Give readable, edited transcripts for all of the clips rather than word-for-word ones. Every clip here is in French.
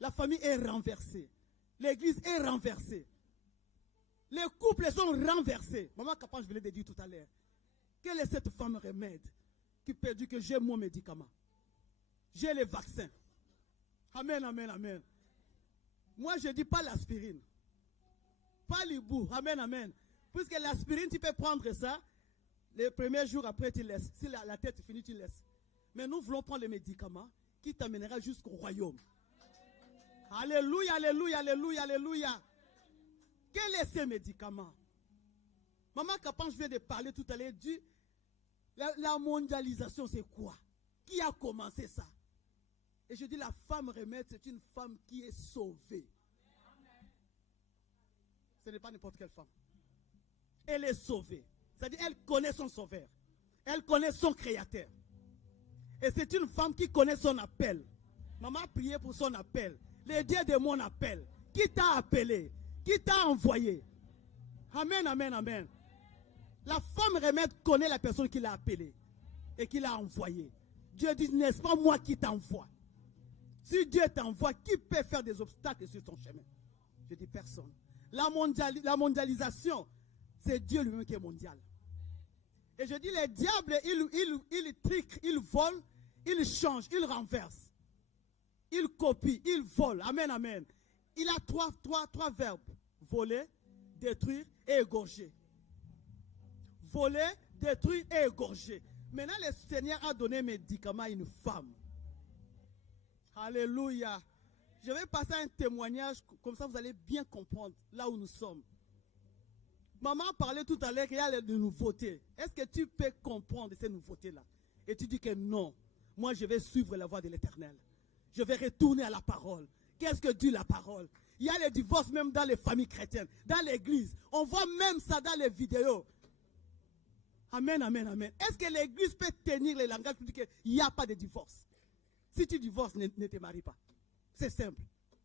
La famille est renversée. L'église est renversée. Les couples sont renversés. Maman Kapan, je venais de dire tout à l'heure. Quelle est cette femme remède qui peut dire que j'ai mon médicament? J'ai les vaccins. Amen, amen, amen. Moi, je ne dis pas l'aspirine. Pas l'hibou. Amen, amen. Puisque l'aspirine, tu peux prendre ça. Les premiers jours après, tu laisses. Si la tête finit, tu laisses. Mais nous voulons prendre les médicaments qui t'amènera jusqu'au royaume. Alléluia, alléluia, alléluia, alléluia. Quels sont ces médicaments? Maman Kapan, je viens de parler tout à l'heure, dit la mondialisation, c'est quoi? Qui a commencé ça? Et je dis, la femme remède, c'est une femme qui est sauvée. Ce n'est pas n'importe quelle femme. Elle est sauvée. C'est-à-dire, elle connaît son sauveur. Elle connaît son créateur. Et c'est une femme qui connaît son appel. Maman a prié pour son appel. Le Dieu de mon appel. Qui t'a appelé? Qui t'a envoyé? Amen, amen, amen. La femme remède connaît la personne qui l'a appelée et qui l'a envoyé. Dieu dit, n'est-ce pas moi qui t'envoie? Si Dieu t'envoie, qui peut faire des obstacles sur ton chemin? Je dis personne. La mondialisation, c'est Dieu lui-même qui est mondial. Et je dis, les diables, ils triquent, ils volent, ils changent, ils renversent. Ils copient, ils volent. Amen, amen. Il a trois verbes. Voler, détruire et égorger. Voler, détruire et égorger. Maintenant, le Seigneur a donné un médicament à une femme. Alléluia. Je vais passer un témoignage, comme ça vous allez bien comprendre là où nous sommes. Maman parlait tout à l'heure qu'il y a des nouveautés. Est-ce que tu peux comprendre ces nouveautés-là? Et tu dis que non. Moi, je vais suivre la voie de l'Éternel. Je vais retourner à la parole. Qu'est-ce que dit la parole? Il y a les divorces même dans les familles chrétiennes, dans l'église. On voit même ça dans les vidéos. Amen, amen, amen. Est-ce que l'église peut tenir les langages pour dire qu'il n'y a pas de divorce? Si tu divorces, ne te marie pas. C'est simple.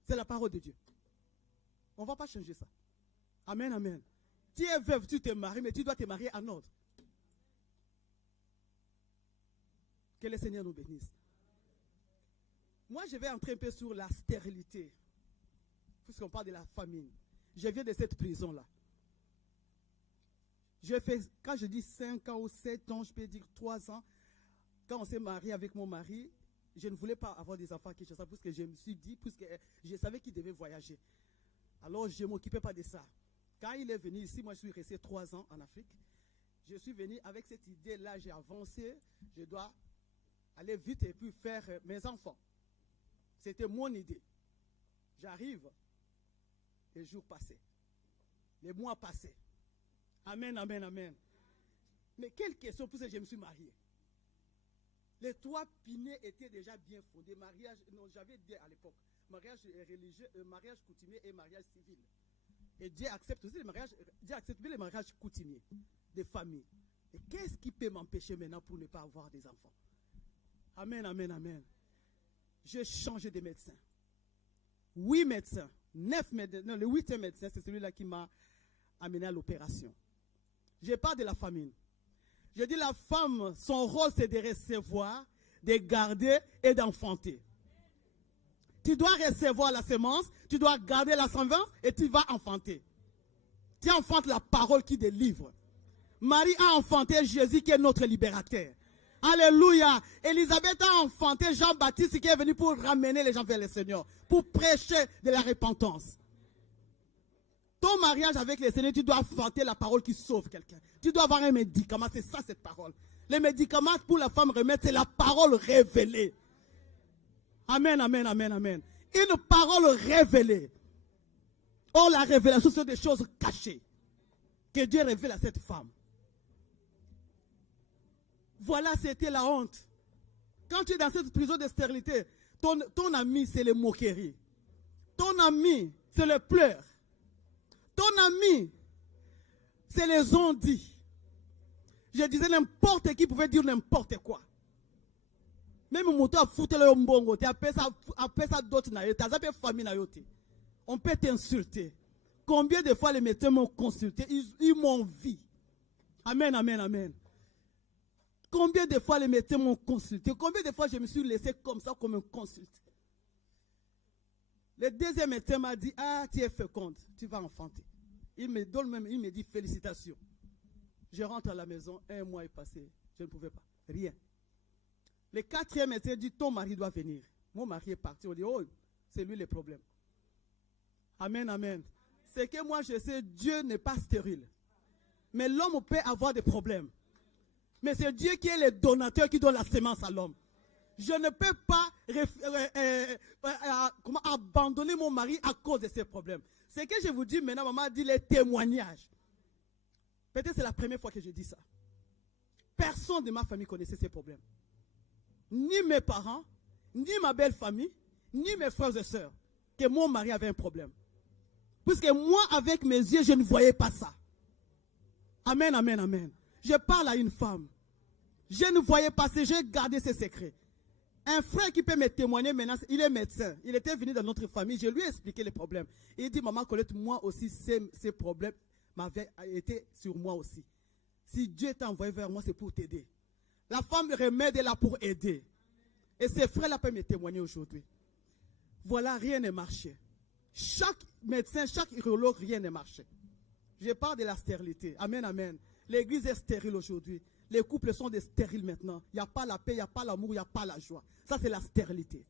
C'est la parole de Dieu. On ne va pas changer ça. Amen, amen. Tu es veuve, tu te maries, mais tu dois te marier en ordre. Que le Seigneur nous bénisse. Moi, je vais entrer un peu sur la stérilité. Puisqu'on parle de la famine. Je viens de cette prison-là. Quand je dis 5 ans ou 7 ans, je peux dire 3 ans. Quand on s'est marié avec mon mari, je ne voulais pas avoir des enfants à Kinshasa, puisque je me suis dit, puisque je savais qu'il devait voyager. Alors, je ne m'occupais pas de ça. Quand il est venu ici, moi je suis resté 3 ans en Afrique. Je suis venu avec cette idée-là, j'ai avancé. Je dois aller vite et puis faire mes enfants. C'était mon idée. J'arrive, les jours passaient, les mois passaient. Amen, amen, amen. Mais quelle question, puisque je me suis marié. Les 3 piliers étaient déjà bien fondés. Mariage, non, j'avais dit à l'époque, mariage religieux, mariage coutumier et mariage civil. Et Dieu accepte aussi les mariages, Dieu accepte bien les mariages coutumiers, des familles. Et qu'est-ce qui peut m'empêcher maintenant pour ne pas avoir des enfants? Amen, amen, amen. J'ai changé de médecin. 8 médecins, 9 médecins, non, le 8e médecin, c'est celui-là qui m'a amené à l'opération. Je parle de la famine. Je dis la femme, son rôle c'est de recevoir, de garder et d'enfanter. Tu dois recevoir la semence, tu dois garder la semence et tu vas enfanter. Tu enfantes la parole qui délivre. Marie a enfanté Jésus qui est notre libérateur. Alléluia. Élisabeth a enfanté Jean-Baptiste qui est venu pour ramener les gens vers le Seigneur, pour prêcher de la repentance. Ton mariage avec le Seigneur, tu dois enfanter la parole qui sauve quelqu'un. Tu dois avoir un médicament, c'est ça cette parole. Les médicaments pour la femme remède, c'est la parole révélée. Amen, amen, amen, amen. Une parole révélée. Or, la révélation, c'est des choses cachées que Dieu révèle à cette femme. Voilà, c'était la honte. Quand tu es dans cette prison de stérilité, ton ami, c'est les moqueries. Ton ami, c'est les pleurs. Ton ami, c'est les on-dit. Je disais n'importe qui pouvait dire n'importe quoi. Même moto a foutu le mbongo, tu appelles ça d'autres naïs, tu as famille naïoté. On peut t'insulter. Combien de fois les médecins m'ont consulté, ils m'ont vu. Amen, amen, amen. Combien de fois les médecins m'ont consulté, combien de fois je me suis laissé comme ça, comme un consulte. Le deuxième médecin m'a dit, ah, tu es féconde, tu vas enfanter. Il me donne même, il me dit félicitations. Je rentre à la maison, 1 mois est passé, je ne pouvais pas, rien. Le quatrième médecin dit, ton mari doit venir. Mon mari est parti, on dit, oh, c'est lui le problème. Amen, amen. C'est que moi je sais, Dieu n'est pas stérile. Mais l'homme peut avoir des problèmes. Mais c'est Dieu qui est le donateur qui donne la sémence à l'homme. Je ne peux pas abandonner mon mari à cause de ces problèmes. Ce que je vous dis maintenant, maman a dit les témoignages. Peut-être c'est la première fois que je dis ça. Personne de ma famille connaissait ces problèmes. Ni mes parents, ni ma belle famille, ni mes frères et sœurs, que mon mari avait un problème. Puisque moi, avec mes yeux, je ne voyais pas ça. Amen, amen, amen. Je parle à une femme. Je ne voyais pas ça, j'ai gardé ses secrets. Un frère qui peut me témoigner maintenant, il est médecin. Il était venu dans notre famille, je lui ai expliqué les problèmes. Il dit, maman Colette, moi aussi, ces problèmes m'avaient été sur moi aussi. Si Dieu t'a envoyé vers moi, c'est pour t'aider. La femme remède est là pour aider. Et ces frères-là peuvent me témoigner aujourd'hui. Voilà, rien n'est marché. Chaque médecin, chaque urologue, rien n'est marché. Je parle de la stérilité. Amen, amen. L'église est stérile aujourd'hui. Les couples sont des stériles maintenant. Il n'y a pas la paix, il n'y a pas l'amour, il n'y a pas la joie. Ça, c'est la stérilité.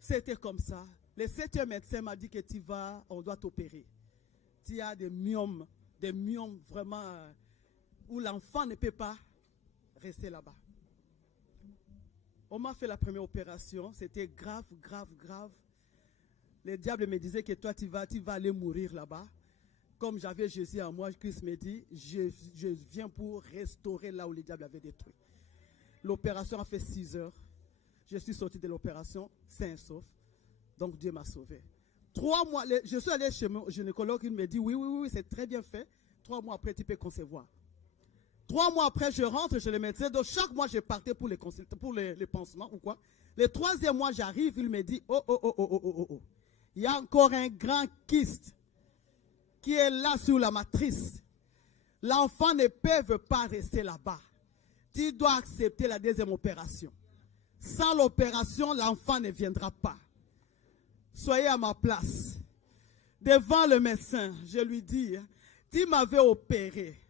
C'était comme ça. Le 7e médecin m'a dit que tu vas, on doit t'opérer. Tu as des myomes vraiment où l'enfant ne peut pas rester là-bas. On m'a fait la première opération. C'était grave, grave, grave. Le diable me disait que toi, tu vas aller mourir là-bas. Comme j'avais Jésus en moi, Christ me dit, je viens pour restaurer là où le diable avait détruit. L'opération a fait 6 heures. Je suis sorti de l'opération, sain et sauf. Donc Dieu m'a sauvé. 3 mois, je suis allé chez mon gynécologue, il me dit, oui, c'est très bien fait. 3 mois après, tu peux concevoir. 3 mois après, je rentre chez le médecin. Donc chaque mois, je partais pour les consultations, pour les pansements ou quoi. Le 3e mois, j'arrive, il me dit, oh. Il y a encore un grand kyste qui est là sur la matrice. L'enfant ne peut pas rester là-bas. Tu dois accepter la 2e opération. Sans l'opération, l'enfant ne viendra pas. Soyez à ma place. Devant le médecin, je lui dis, tu m'avais opéré.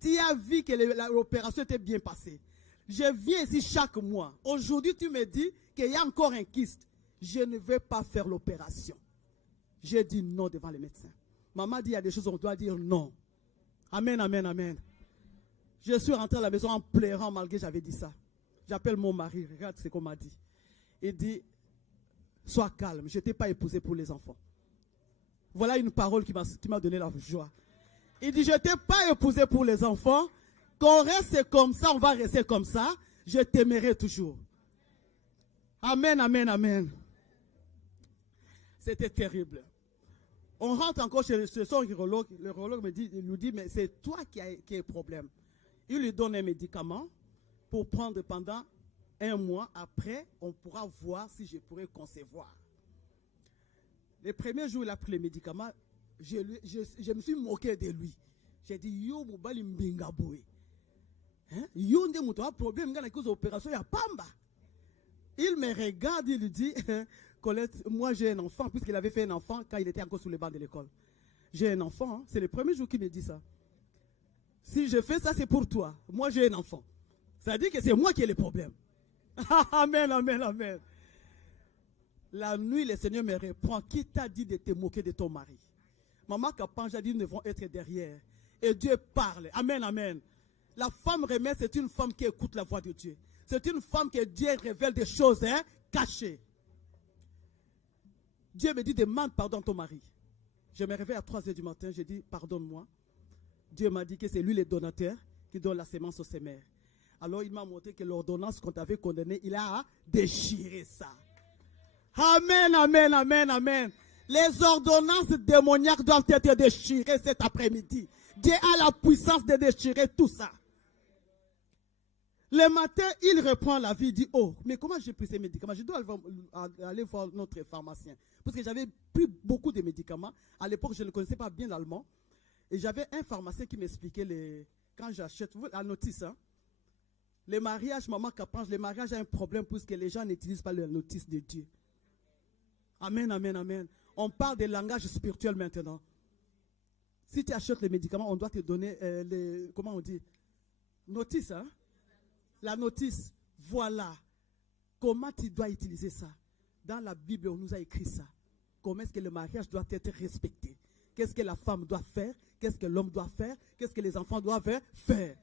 Tu as vu que l'opération était bien passée. Je viens ici chaque mois. Aujourd'hui, tu me dis qu'il y a encore un kyste. Je ne vais pas faire l'opération. J'ai dit non devant le médecin. Maman dit, il y a des choses où on doit dire non. Amen, amen, amen. Je suis rentré à la maison en pleurant malgré que j'avais dit ça. J'appelle mon mari, regarde ce qu'on m'a dit. Il dit, sois calme, je ne t'ai pas épousé pour les enfants. Voilà une parole qui m'a donné la joie. Il dit, je ne t'ai pas épousé pour les enfants. Qu'on reste comme ça, on va rester comme ça. Je t'aimerai toujours. Amen, amen, amen. C'était terrible. On rentre encore chez son urologue. L'urologue lui dit, mais c'est toi qui as problème. Il lui donne un médicament pour prendre pendant 1 mois. Après, on pourra voir si je pourrais concevoir. Les premiers jours, il a pris les médicaments. Je me suis moqué de lui. J'ai dit, yo, mobali mbinga boy. Yo, nde muto a problème, ngana cause opération ya pamba. Il me regarde, il lui dit, Colette, moi j'ai un enfant, puisqu'il avait fait un enfant quand il était encore sous les bancs de l'école. J'ai un enfant, hein. C'est le premier jour qu'il me dit ça. Si je fais ça, c'est pour toi. Moi j'ai un enfant. Ça dit que c'est moi qui ai les problèmes. Amen, amen, amen. La nuit, le Seigneur me reprend. Qui t'a dit de te moquer de ton mari? Maman Kapanja a dit, nous devons être derrière. Et Dieu parle. Amen, amen. La femme remet, c'est une femme qui écoute la voix de Dieu. C'est une femme que Dieu révèle des choses cachées. Dieu me dit, demande pardon à ton mari. Je me réveille à 3 heures du matin, je dis, pardonne-moi. Dieu m'a dit que c'est lui le donateur qui donne la sémence aux sémères. Alors il m'a montré que l'ordonnance qu'on t'avait condamnée, il a déchiré ça. Amen, amen, amen, amen. Les ordonnances démoniaques doivent être déchirées cet après-midi. Dieu a la puissance de déchirer tout ça. Le matin, il reprend la vie, il dit, oh, mais comment j'ai pris ces médicaments? Je dois aller voir notre pharmacien. Parce que j'avais pris beaucoup de médicaments. À l'époque, je ne connaissais pas bien l'allemand. Et j'avais un pharmacien qui m'expliquait, quand j'achète, la notice, hein, les mariages, maman Capange, les mariages ont un problème puisque les gens n'utilisent pas la notice de Dieu. Amen, amen, amen. On parle des langages spirituels maintenant. Si tu achètes les médicaments, on doit te donner, comment on dit, notice, hein? La notice, voilà. Comment tu dois utiliser ça? Dans la Bible, on nous a écrit ça. Comment est-ce que le mariage doit être respecté? Qu'est-ce que la femme doit faire? Qu'est-ce que l'homme doit faire? Qu'est-ce que les enfants doivent faire?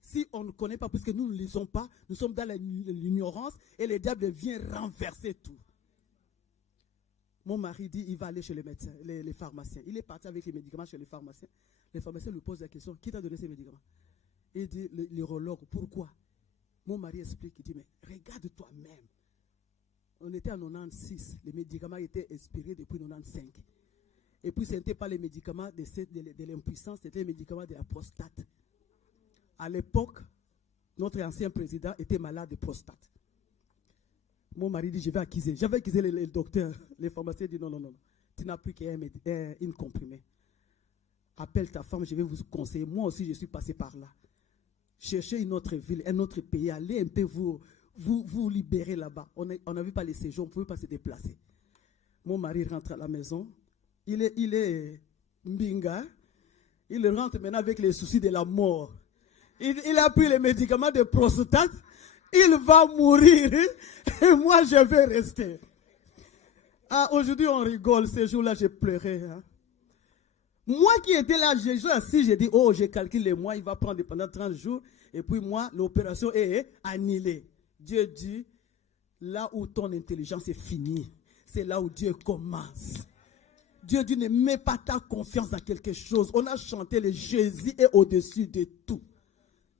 Si on ne connaît pas, puisque nous ne lisons pas, nous sommes dans l'ignorance et le diable vient renverser tout. Mon mari dit il va aller chez les médecins, les pharmaciens. Il est parti avec les médicaments chez les pharmaciens. Les pharmaciens lui posent la question, qui t'a donné ces médicaments? Il dit l'urologue, pourquoi? Mon mari explique, il dit, mais regarde toi-même. On était en 96, les médicaments étaient expirés depuis 95. Et puis ce n'était pas les médicaments de l'impuissance, c'était les médicaments de la prostate. À l'époque, notre ancien président était malade de prostate. Mon mari dit, je vais accuser. J'avais accusé le docteur, les pharmaciens disent, non, tu n'as plus qu'une comprimé. Appelle ta femme, je vais vous conseiller. Moi aussi, je suis passé par là. Cherchez une autre ville, un autre pays, allez un peu vous libérer là-bas. On n'a vu pas les séjours, on ne pouvait pas se déplacer. Mon mari rentre à la maison, il est mbinga, il rentre maintenant avec les soucis de la mort. Il a pris les médicaments de prostate, il va mourir et moi je vais rester. Ah, aujourd'hui on rigole, ces jours-là j'ai pleuré. Hein. Moi qui étais là, j'ai assis, j'ai dit, oh, j'ai calculé les mois, il va prendre pendant 30 jours. Et puis moi, l'opération est annulée. Dieu dit, là où ton intelligence est finie, c'est là où Dieu commence. Dieu dit, ne mets pas ta confiance dans quelque chose. On a chanté, le Jésus est au-dessus de tout.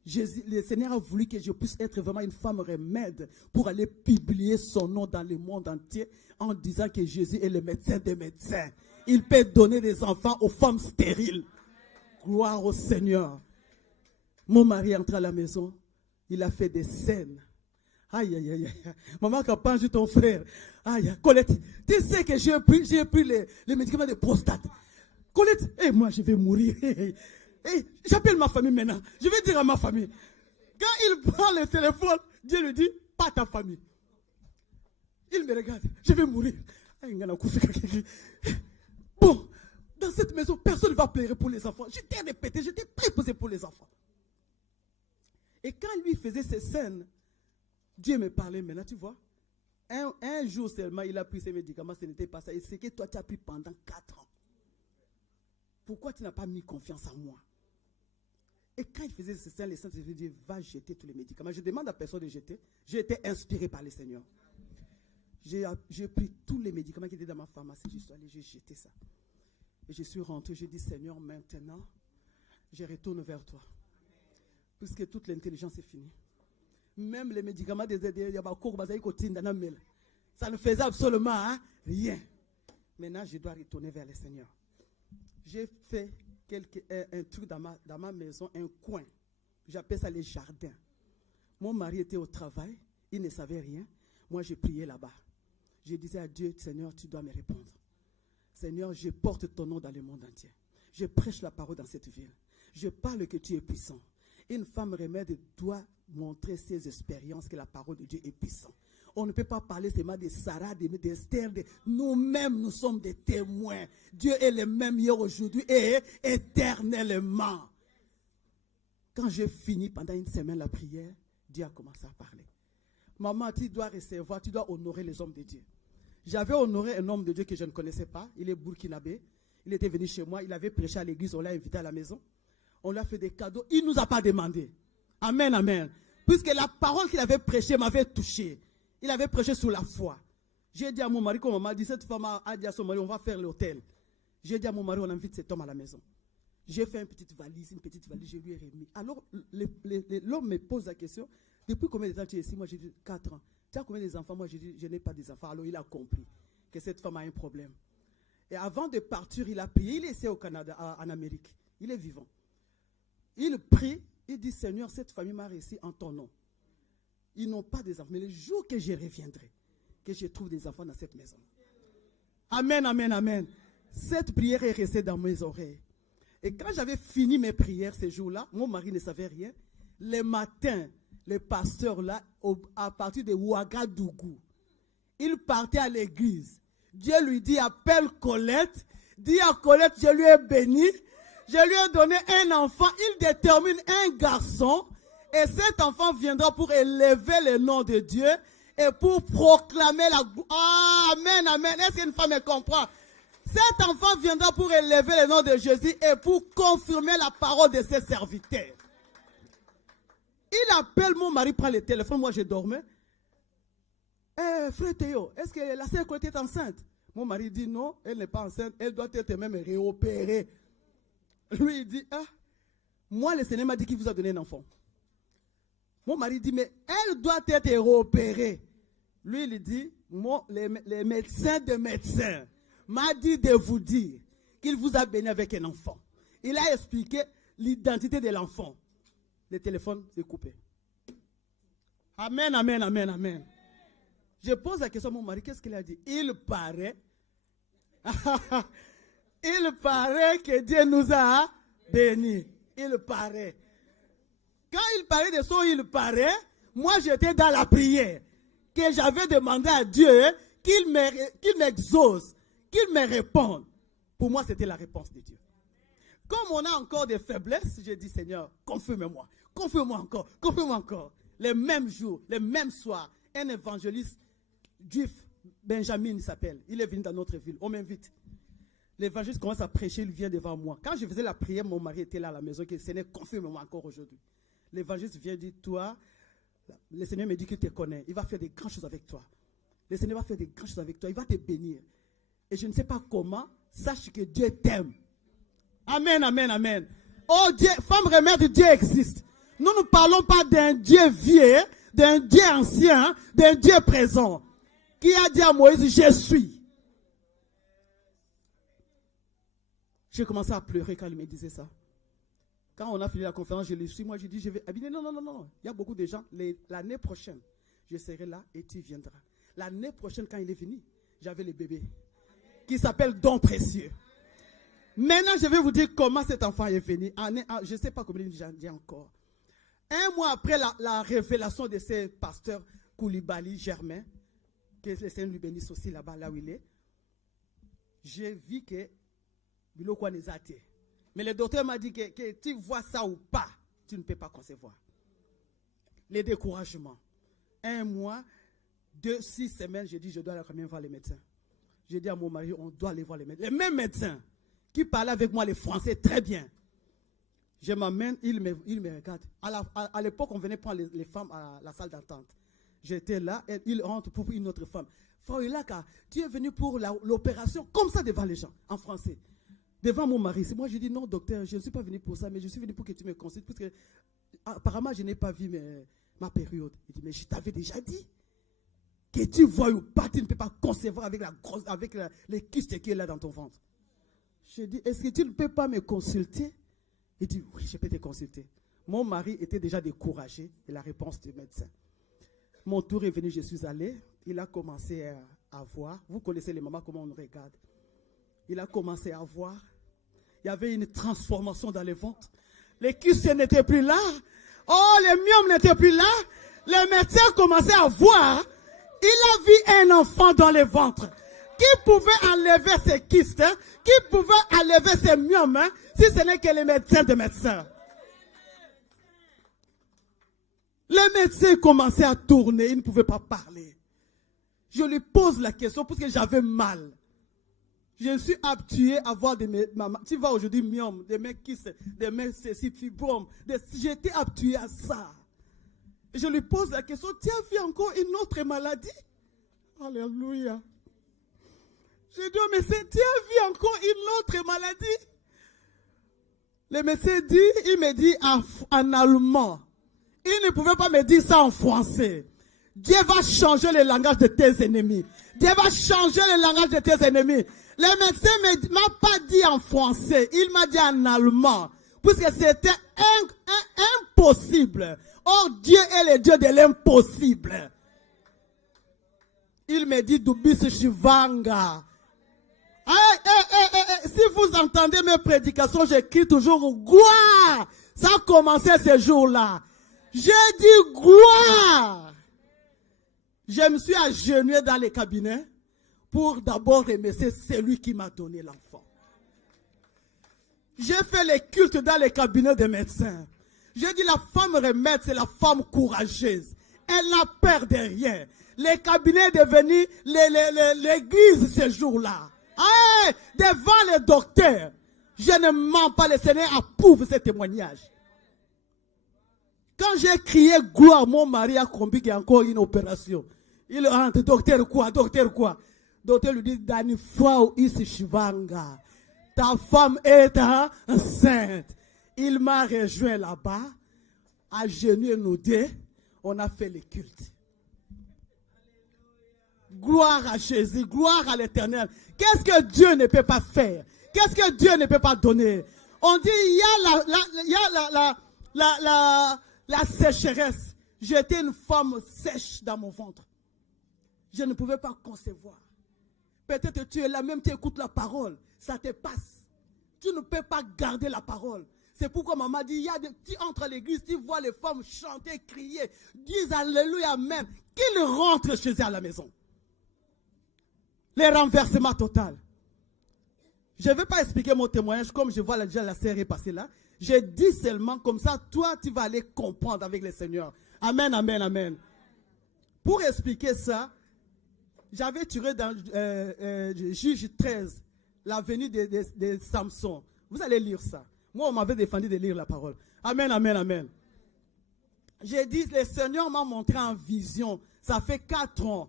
Jésus, le Seigneur a voulu que je puisse être vraiment une femme remède pour aller publier son nom dans le monde entier en disant que Jésus est le médecin des médecins. Il peut donner des enfants aux femmes stériles. Gloire au Seigneur. Mon mari entre à la maison. Il a fait des scènes. Aïe, aïe, aïe, aïe. Maman Capange, ton frère. Aïe, Colette, tu sais que j'ai pris les médicaments de prostate. Colette, moi je vais mourir. J'appelle ma famille maintenant. Je vais dire à ma famille. Quand il prend le téléphone, Dieu lui dit, pas ta famille. Il me regarde. Je vais mourir. Bon, dans cette maison, personne ne va pleurer pour les enfants. J'étais répété, j'étais préposé pour les enfants. Et quand lui faisait ces scènes, Dieu me parlait maintenant, tu vois. Un jour seulement, il a pris ses médicaments, ce n'était pas ça. Et c'est que toi, tu as pris pendant 4 ans. Pourquoi tu n'as pas mis confiance en moi? Et quand il faisait ces scènes, les saints, je dit, va jeter tous les médicaments. Je demande à personne de jeter. J'ai été inspiré par le Seigneur. J'ai pris tous les médicaments qui étaient dans ma pharmacie. Je suis allé, j'ai jeté ça. Et je suis rentré, j'ai dit, Seigneur, maintenant, je retourne vers toi. Puisque toute l'intelligence est finie. Même les médicaments ça ne faisait absolument rien. Maintenant, je dois retourner vers le Seigneur. J'ai fait un truc dans ma maison, un coin. J'appelle ça les jardins. Mon mari était au travail, il ne savait rien. Moi, j'ai prié là-bas. Je disais à Dieu, Seigneur, tu dois me répondre. Seigneur, je porte ton nom dans le monde entier. Je prêche la parole dans cette ville. Je parle que tu es puissant. Une femme remède doit montrer ses expériences que la parole de Dieu est puissante. On ne peut pas parler seulement de Sarah, d'Esther. Nous-mêmes, nous sommes des témoins. Dieu est le même hier, aujourd'hui et éternellement. Quand j'ai fini pendant une semaine la prière, Dieu a commencé à parler. Maman, tu dois recevoir, tu dois honorer les hommes de Dieu. J'avais honoré un homme de Dieu que je ne connaissais pas. Il est burkinabé. Il était venu chez moi. Il avait prêché à l'église. On l'a invité à la maison. On lui a fait des cadeaux. Il ne nous a pas demandé. Amen, amen. Puisque la parole qu'il avait prêchée m'avait touché. Il avait prêché sur la foi. J'ai dit à mon mari, comme on m'a dit, cette femme a dit à son mari, on va faire l'hôtel. J'ai dit à mon mari, on invite cet homme à la maison. J'ai fait une petite valise, je lui ai remis. Alors, l'homme me pose la question, depuis combien de temps tu es ici? Moi, j'ai dit 4 ans. Tu as combien d'enfants? Moi, j'ai dit, je n'ai pas d'enfants. Alors, il a compris que cette femme a un problème. Et avant de partir, il a prié. Il est ici au Canada, en Amérique. Il est vivant. Il prie, il dit, Seigneur, cette famille m'a réussi en ton nom. Ils n'ont pas des enfants. Mais le jour que je reviendrai, que je trouve des enfants dans cette maison. Amen, amen, amen. Cette prière est restée dans mes oreilles. Et quand j'avais fini mes prières ces jours-là, mon mari ne savait rien. Les matins, les pasteurs là, à partir de Ouagadougou, ils partaient à l'église. Dieu lui dit, appelle Colette. Dis à Colette, je lui ai béni. Je lui ai donné un enfant. Il détermine un garçon. Et cet enfant viendra pour élever le nom de Dieu et pour proclamer la gloire. Ah, amen, amen. Est-ce qu'une femme me comprend? Cet enfant viendra pour élever le nom de Jésus et pour confirmer la parole de ses serviteurs. Il appelle mon mari, prend le téléphone. Moi, je dormais. Frère Théo, est-ce que la sœur Colette est enceinte? Mon mari dit non, elle n'est pas enceinte. Elle doit être même réopérée. Lui, il dit, moi, le Seigneur m'a dit qu'il vous a donné un enfant. Mon mari dit, mais elle doit être réopérée. Lui, il dit, les médecins de médecins m'a dit de vous dire qu'il vous a béni avec un enfant. Il a expliqué l'identité de l'enfant. Le téléphone s'est coupé. Amen, amen, amen, amen. Je pose la question à mon mari, qu'est-ce qu'il a dit? Il paraît que Dieu nous a bénis. Il paraît. Quand il parlait de son il paraît, moi j'étais dans la prière. Que j'avais demandé à Dieu qu'il m'exauce, qu'il me réponde. Pour moi, c'était la réponse de Dieu. Comme on a encore des faiblesses, j'ai dit, Seigneur, confirme-moi. Confirme-moi encore. Confirme-moi encore. Les mêmes jours, les mêmes soirs, un évangéliste juif, Benjamin, il s'appelle. Il est venu dans notre ville. On m'invite. L'évangéliste commence à prêcher, il vient devant moi. Quand je faisais la prière, mon mari était là à la maison. Que Seigneur, confirme-moi encore aujourd'hui. L'évangéliste vient dire, toi, le Seigneur me dit qu'il te connaît. Il va faire des grandes choses avec toi. Le Seigneur va faire des grandes choses avec toi. Il va te bénir. Et je ne sais pas comment, sache que Dieu t'aime. Amen, amen, amen. Oh Dieu, femme remède, Dieu existe. Nous ne parlons pas d'un Dieu vieux, d'un Dieu ancien, d'un Dieu présent. Qui a dit à Moïse, je suis. J'ai commencé à pleurer quand il me disait ça. Quand on a fini la conférence, je l'ai su. Moi, je dis, je vais habiter. Non, non, non, non. Il y a beaucoup de gens. L'année prochaine, je serai là et tu viendras. L'année prochaine, quand il est venu, j'avais le bébé qui s'appelle Don Précieux. Maintenant, je vais vous dire comment cet enfant est venu. Je ne sais pas combien j'en dis encore. Un mois après la révélation de ces pasteurs Koulibaly, Germain, que le Seigneur lui bénisse aussi là-bas, là où il est, j'ai vu que Biloko Nezate. Mais le docteur m'a dit que tu vois ça ou pas, tu ne peux pas concevoir. Les découragements. Un mois, 6 semaines, j'ai dit, je dois aller quand même voir les médecins. J'ai dit à mon mari, on doit aller voir les médecins. Les mêmes médecins qui parlaient avec moi les français très bien. Je m'amène, il me regarde. À l'époque, on venait prendre les femmes à la salle d'attente. J'étais là, et il rentre pour une autre femme. Frère Ilaka, tu es venu pour l'opération, comme ça devant les gens, en français. Devant mon mari. Moi, je dis, non, docteur, je ne suis pas venu pour ça, mais je suis venu pour que tu me consultes, parce que apparemment, je n'ai pas vu ma période. Il dit, mais je t'avais déjà dit que tu vois ou pas, tu ne peux pas concevoir avec les kystes qui est là dans ton ventre. Je dis, est-ce que tu ne peux pas me consulter? Il dit, oui, je peux te consulter. Mon mari était déjà découragé et la réponse du médecin. Mon tour est venu, je suis allé. Il a commencé à voir. Vous connaissez les mamans, comment on nous regarde. Il a commencé à voir. Il y avait une transformation dans le ventre. Les kystes n'étaient plus là. Oh, les myomes n'étaient plus là. Les médecins commençaient à voir. Il a vu un enfant dans le ventre. Qui pouvait enlever ces kystes, qui pouvait enlever ces myomes, si ce n'est que les médecins de médecins. Les médecins commençaient à tourner, ils ne pouvaient pas parler. Je lui pose la question parce que j'avais mal. Je suis habitué à voir des mamans. Tu vois aujourd'hui myomes, des mecs kystes, des mecs ceci, fibromes. J'étais habitué à ça. Je lui pose la question, tu as vu encore une autre maladie? Alléluia. Je dis au médecin, tu as vu encore une autre maladie? Le médecin dit, il me dit en allemand. Il ne pouvait pas me dire ça en français. Dieu va changer le langage de tes ennemis. Dieu va changer le langage de tes ennemis. Le médecin ne m'a pas dit en français, il m'a dit en allemand. Puisque c'était impossible. Or, Dieu est le Dieu de l'impossible. Il me dit Dubis Shivanga. Si vous entendez mes prédications, j'écris toujours gloire. Ça a commencé ce jour-là. J'ai dit gloire. Je me suis agenouillé dans les cabinets pour d'abord remercier celui qui m'a donné l'enfant. J'ai fait les cultes dans les cabinets des médecins. J'ai dit la femme remède, c'est la femme courageuse. Elle n'a peur de rien. Les cabinets sont devenus l'église ce jour-là. Devant les docteurs, je ne mens pas, le Seigneur approuve ce témoignage. Quand j'ai crié gloire, mon mari a compris qu'il y a encore une opération. Il rentre, docteur quoi, docteur quoi? Docteur lui dit, Dani Fao Shivanga, ta femme est enceinte. Il m'a rejoint là-bas, à genoux nous deux, on a fait les cultes. Gloire à Jésus, gloire à l'Éternel. Qu'est-ce que Dieu ne peut pas faire? Qu'est-ce que Dieu ne peut pas donner? On dit, il y a la sécheresse. J'étais une femme sèche dans mon ventre. Je ne pouvais pas concevoir. Peut-être tu es là, même tu écoutes la parole, ça te passe. Tu ne peux pas garder la parole. C'est pourquoi maman dit, tu entres à l'église, tu vois les femmes chanter, crier, disent Alléluia, Amen, qu'ils rentrent chez eux à la maison. Les renversements total. Je ne vais pas expliquer mon témoignage comme je vois déjà la série passer là. Je dis seulement comme ça, toi tu vas aller comprendre avec le Seigneur. Amen, amen, amen. Pour expliquer ça, j'avais tiré dans Juge 13, la venue de Samson. Vous allez lire ça. Moi, on m'avait défendu de lire la parole. Amen, amen, amen. J'ai dit, le Seigneur m'a montré en vision. Ça fait 4 ans.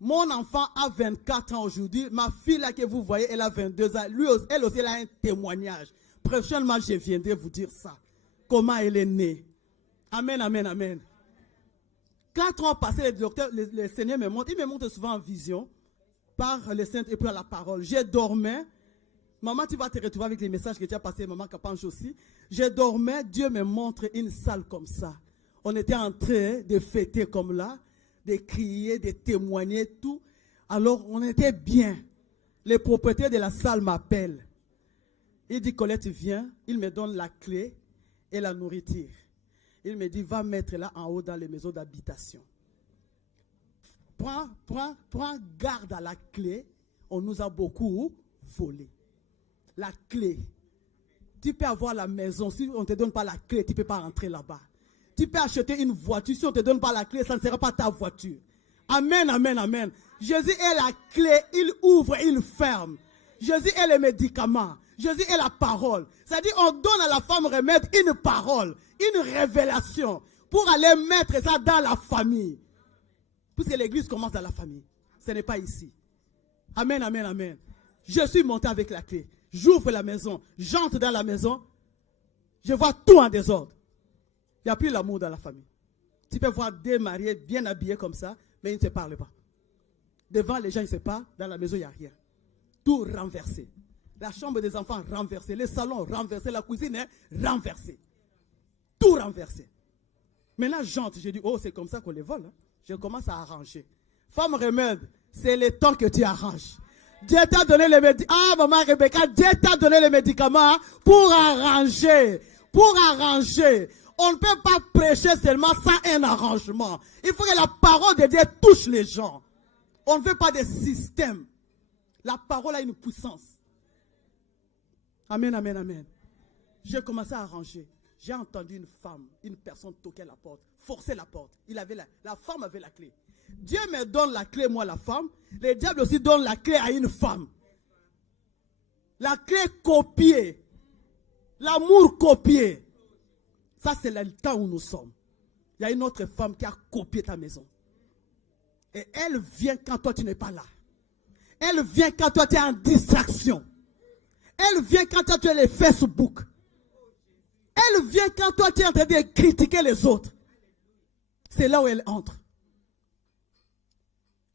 Mon enfant a 24 ans aujourd'hui. Ma fille là que vous voyez, elle a 22 ans. Elle aussi, elle a un témoignage. Prochainement, je viendrai vous dire ça. Comment elle est née. Amen, amen, amen. 4 ans passés, le Seigneur me montre. Il me montre souvent en vision. Par le Saint et par la parole. Je dormais. Maman, tu vas te retrouver avec les messages que tu as passés. Maman Kapanche aussi. Je dormais. Dieu me montre une salle comme ça. On était en train de fêter comme là. De crier, de témoigner, tout. Alors, on était bien. Le propriétaire de la salle m'appelle. Il dit, Colette, viens. Il me donne la clé et la nourriture. Il me dit, va mettre là en haut dans les maisons d'habitation. Prends garde à la clé. On nous a beaucoup volé. La clé. Tu peux avoir la maison. Si on ne te donne pas la clé, tu ne peux pas rentrer là-bas. Tu peux acheter une voiture. Si on ne te donne pas la clé, ça ne sera pas ta voiture. Amen, amen, amen. Jésus est la clé. Il ouvre, il ferme. Jésus est le médicament. Jésus est la parole. C'est-à-dire, on donne à la femme remède une parole, une révélation pour aller mettre ça dans la famille. Puisque l'église commence dans la famille. Ce n'est pas ici. Amen, amen, amen. Je suis monté avec la clé. J'ouvre la maison. J'entre dans la maison. Je vois tout en désordre. Il n'y a plus l'amour dans la famille. Tu peux voir des mariés bien habillés comme ça, mais ils ne se parlent pas. Devant les gens, ils ne se parlent. Dans la maison, il n'y a rien. Tout renversé. La chambre des enfants renversée. Les salons renversés. La cuisine est renversée. Tout renversé. Maintenant, j'entre. Je dis, oh, c'est comme ça qu'on les vole. Hein. Je commence à arranger. Femme remède, c'est le temps que tu arranges. Dieu t'a donné les médicaments. Ah, maman Rebecca, Dieu t'a donné les médicaments pour arranger. Pour arranger. On ne peut pas prêcher seulement sans un arrangement. Il faut que la parole de Dieu touche les gens. On ne veut pas de système. La parole a une puissance. Amen, amen, amen. J'ai commencé à arranger. J'ai entendu une femme, une personne toquer la porte, forcer la porte. La femme avait la clé. Dieu me donne la clé, moi la femme. Le diable aussi donne la clé à une femme. La clé copiée. L'amour copié. Ça, c'est le temps où nous sommes. Il y a une autre femme qui a copié ta maison. Et elle vient quand toi, tu n'es pas là. Elle vient quand toi, tu es en distraction. Elle vient quand toi, tu es les Facebook. Elle vient quand toi, tu es en train de critiquer les autres. C'est là où elle entre.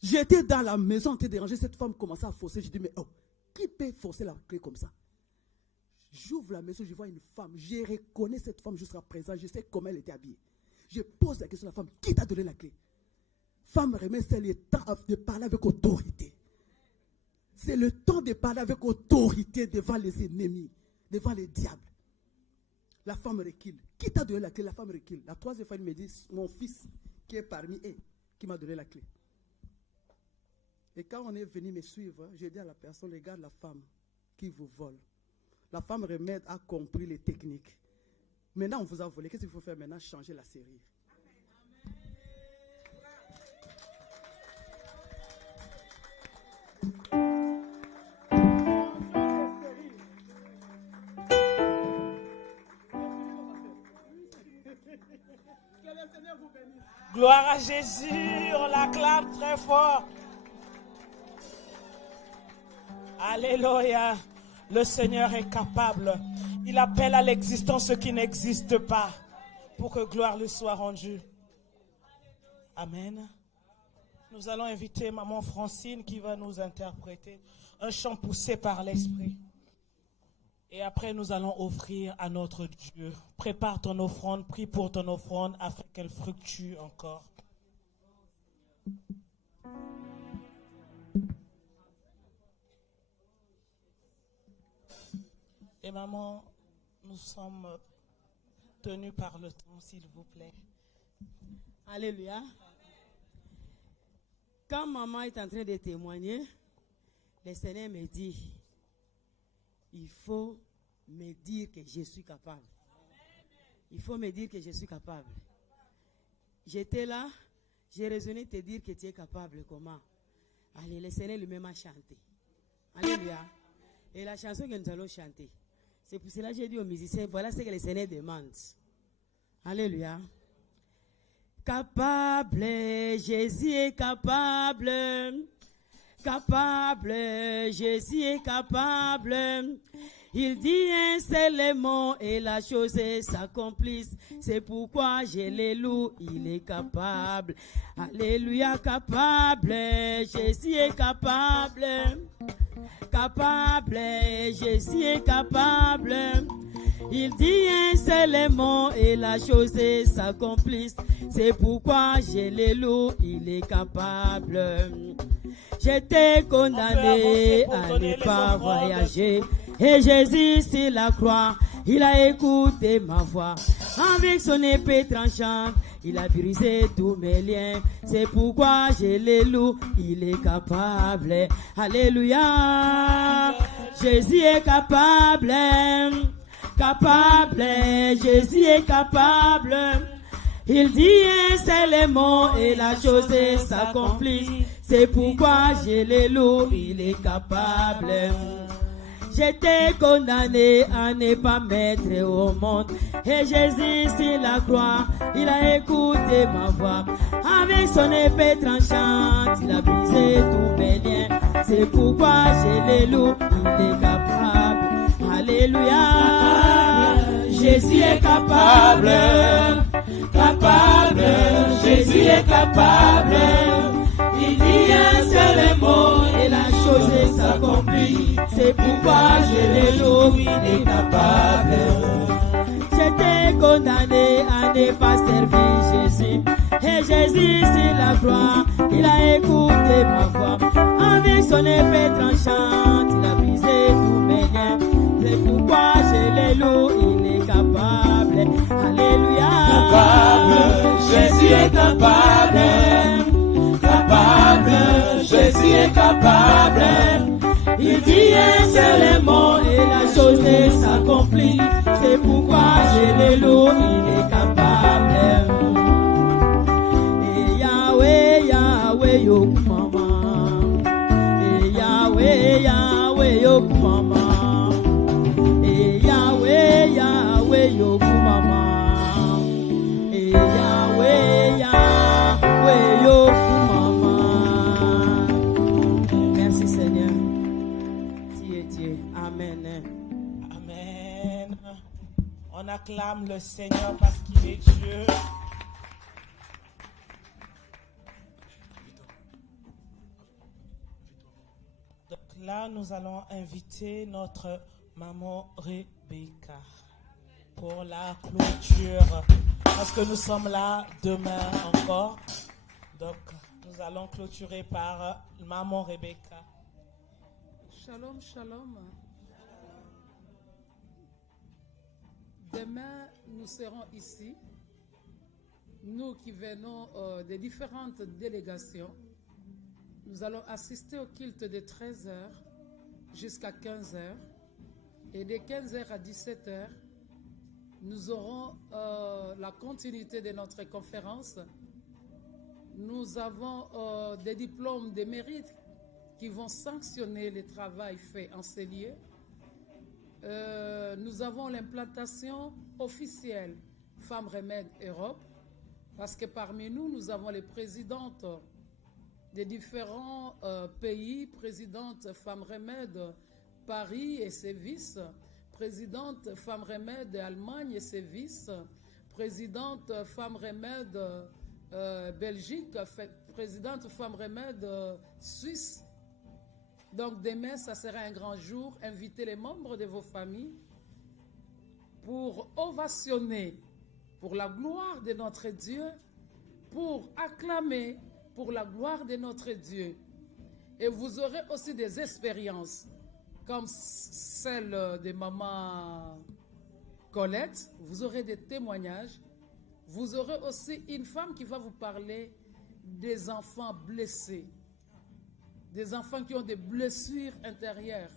J'étais dans la maison en train de déranger. Cette femme commençait à forcer. Je dis, mais oh, qui peut forcer la clé comme ça? J'ouvre la maison, je vois une femme. Je reconnais cette femme jusqu'à présent. Je sais comment elle était habillée. Je pose la question à la femme, qui t'a donné la clé? Femme, remet, c'est le temps de parler avec autorité. C'est le temps de parler avec autorité devant les ennemis, devant les diables. La femme recule. Qui t'a donné la clé? La femme recule. La troisième fois, il me dit, mon fils qui est parmi eux, qui m'a donné la clé. Et quand on est venu me suivre, j'ai dit à la personne, regarde la femme qui vous vole. La femme remède a compris les techniques. Maintenant, on vous a volé. Qu'est-ce qu'il faut faire maintenant? Changer la série. Gloire à Jésus, on l'acclame très fort. Alléluia. Le Seigneur est capable. Il appelle à l'existence ce qui n'existe pas pour que gloire lui soit rendue. Amen. Nous allons inviter Maman Francine qui va nous interpréter un chant poussé par l'Esprit. Et après, nous allons offrir à notre Dieu. Prépare ton offrande, prie pour ton offrande afin qu'elle fructue encore. Et maman, nous sommes tenus par le temps, s'il vous plaît. Alléluia. Quand maman est en train de témoigner, le Seigneur me dit, il faut me dire que je suis capable. Il faut me dire que je suis capable. J'étais là, j'ai raisonné te dire que tu es capable. Comment? Allez, le Seigneur lui-même a chanté. Alléluia. Et la chanson que nous allons chanter, c'est pour cela que j'ai dit aux musiciens, voilà ce que le Seigneur demande. Alléluia. Capable, Jésus est capable. Capable, Jésus est capable. Il dit un seul mot et la chose s'accomplit. C'est pourquoi je le loue, il est capable. Alléluia, capable, Jésus est capable. Capable, Jésus est capable. Il dit un seul mot et la chose s'accomplit. C'est pourquoi je le loue, il est capable. J'étais condamné à ne pas voyager. Et Jésus sur la croix, il a écouté ma voix. Avec son épée tranchante, il a brisé tous mes liens. C'est pourquoi je le loue, il est capable. Alléluia. Jésus est capable. Capable, Jésus est capable. Il dit un seul mot et la chose s'accomplit. C'est pourquoi je le loue, il est capable. J'étais condamné à ne pas mettre au monde. Et Jésus sur la croix, il a écouté ma voix. Avec son épée tranchante, il a brisé tous mes liens. C'est pourquoi je le loue, il est capable. Alléluia. Jésus est capable. Capable. Jésus est capable. Il dit un seul mot et la chose s'accomplit. C'est pourquoi je le loue, il est capable. J'étais condamné à ne pas servir Jésus. Et Jésus sur la croix, il a écouté ma voix. Avec son épée tranchante, il a brisé tous mes liens. C'est pourquoi je le loue, il est capable. Alléluia. Capable, Jésus est capable. Capable, Jésus est capable. Il dit un seul mot et la chose s'accomplit. C'est pourquoi je le loue, il est capable. Et Yahweh, Yahweh, yoku mama. Et Yahweh, Yahweh, yoku mama. Et Yahweh, Yahweh, yoku mama. Et Yahweh, Yahweh, yoku. Amen. On acclame le Seigneur parce qu'il est Dieu. Donc là, nous allons inviter notre maman Rebecca pour la clôture. parce que nous sommes là demain encore. Donc, nous allons clôturer par Maman Rebecca. Shalom, shalom. Demain, nous serons ici, nous qui venons des différentes délégations. Nous allons assister au culte de 13h jusqu'à 15h. Et de 15h à 17h, nous aurons la continuité de notre conférence. Nous avons des diplômes de mérite qui vont sanctionner le travail fait en ces lieux. Nous avons l'implantation officielle Femmes Remède Europe, parce que parmi nous, nous avons les présidentes des différents pays, présidente Femmes Remède Paris et ses vices, présidente Femmes Remède Allemagne et ses vices, présidente Femmes Remède Belgique, présidente Femmes Remède Suisse. Donc demain, ça sera un grand jour. Invitez les membres de vos familles pour ovationner pour la gloire de notre Dieu, pour acclamer pour la gloire de notre Dieu. Et vous aurez aussi des expériences comme celle de Maman Colette. Vous aurez des témoignages. Vous aurez aussi une femme qui va vous parler des enfants blessés, des enfants qui ont des blessures intérieures.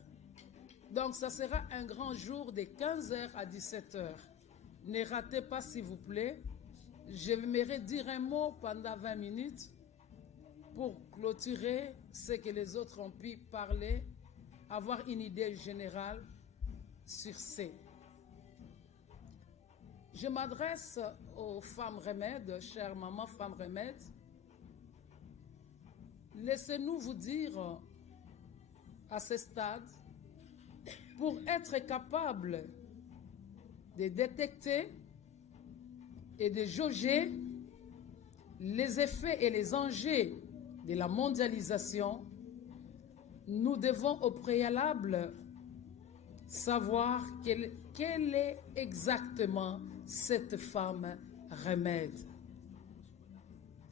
Donc, ça sera un grand jour de 15h à 17h. Ne ratez pas, s'il vous plaît. J'aimerais dire un mot pendant 20 minutes pour clôturer ce que les autres ont pu parler, avoir une idée générale sur ce. Je m'adresse aux femmes remèdes, chères mamans femmes remèdes. Laissez-nous vous dire à ce stade, pour être capable de détecter et de jauger les effets et les enjeux de la mondialisation, nous devons au préalable savoir quelle est exactement cette femme remède.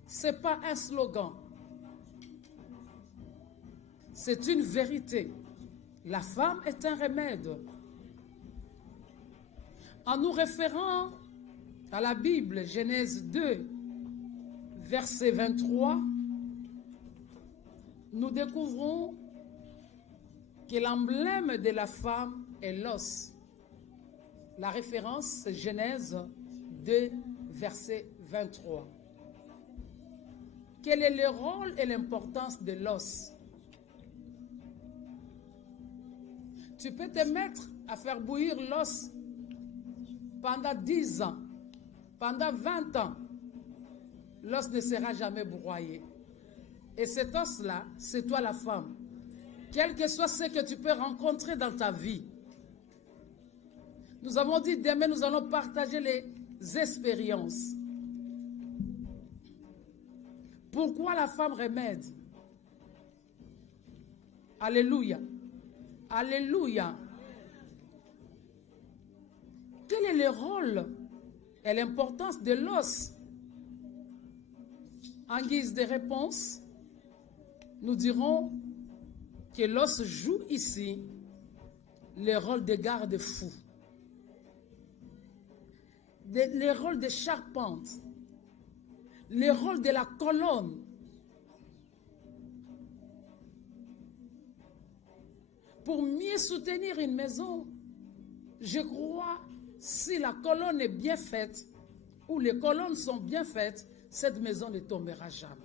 Ce n'est pas un slogan. C'est une vérité. La femme est un remède. En nous référant à la Bible, Genèse 2, verset 23, nous découvrons que l'emblème de la femme est l'os. La référence, c'est Genèse 2, verset 23. Quel est le rôle et l'importance de l'os? Tu peux te mettre à faire bouillir l'os pendant 10 ans, pendant 20 ans. L'os ne sera jamais broyé. Et cet os-là, c'est toi la femme. Quel que soit ce que tu peux rencontrer dans ta vie. Nous avons dit demain, nous allons partager les expériences. Pourquoi la femme remède? Alléluia. Alléluia. Quel est le rôle et l'importance de l'os? En guise de réponse, nous dirons que l'os joue ici le rôle de garde-fou, le rôle de charpente, le rôle de la colonne. Pour mieux soutenir une maison, je crois, si la colonne est bien faite, ou les colonnes sont bien faites, cette maison ne tombera jamais.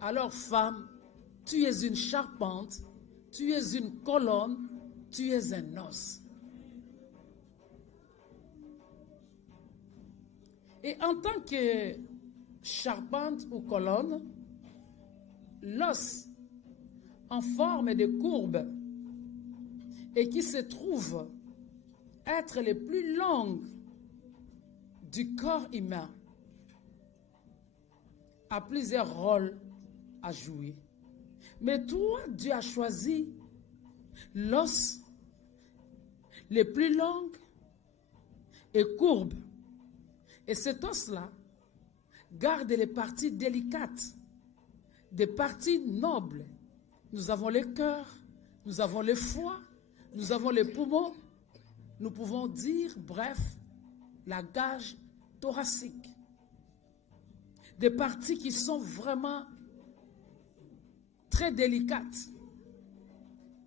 Alors, femme, tu es une charpente, tu es une colonne, tu es un os. Et en tant que charpente ou colonne, l'os en forme de courbe et qui se trouve être les plus longues du corps humain a plusieurs rôles à jouer. Mais toi, Dieu a choisi l'os les plus longues et courbes Et cet os-là garde les parties délicates, des parties nobles. Nous avons le cœur, nous avons le foie, nous avons les poumons. Nous pouvons dire, bref, la cage thoracique. Des parties qui sont vraiment très délicates.